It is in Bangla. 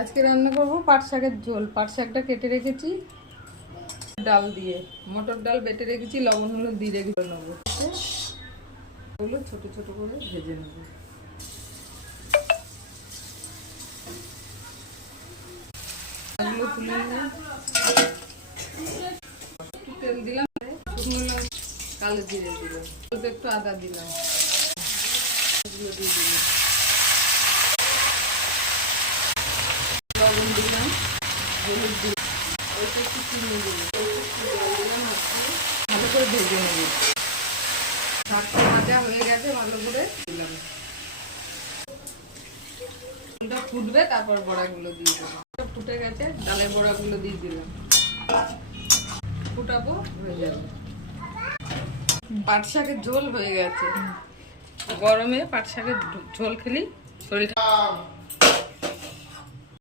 আজকে রান্না করব পাট শাকের ঝোল। পাট শাকটা কেটে রেখেছি, ডাল দিয়ে মটর ডাল বেটে রেখেছি, লবণ হলুদ দিয়ে রেখে নেবো। ওগুলো ছোট ছোট করে ভেজে নেব। এগুলো তুলে নিয়ে তেল দিলাম, শুকনো লঙ্কা, কালো জিরে দিলাম, অল্প একটু আদা দিলাম, এগুলো দিয়ে দিলাম, লবণ দিলাম, হলুদ দিলাম, অল্প একটু চিনি দিলাম, ভালো করে ভেজে নেব। শাকটা ভাজা হয়ে গেছে, ভালো করে দিলাম, ফুটবে, তারপর বড়াগুলো দিয়ে দিলাম। ফুটে গেছে, ডালের বড়াগুলো দিয়ে দিলাম, ফুটাবো, হয়ে যাবে। পাট শাকের ঝোল হয়ে গেছে। গরমে পাট শাকের ঝোল খেলি শরীর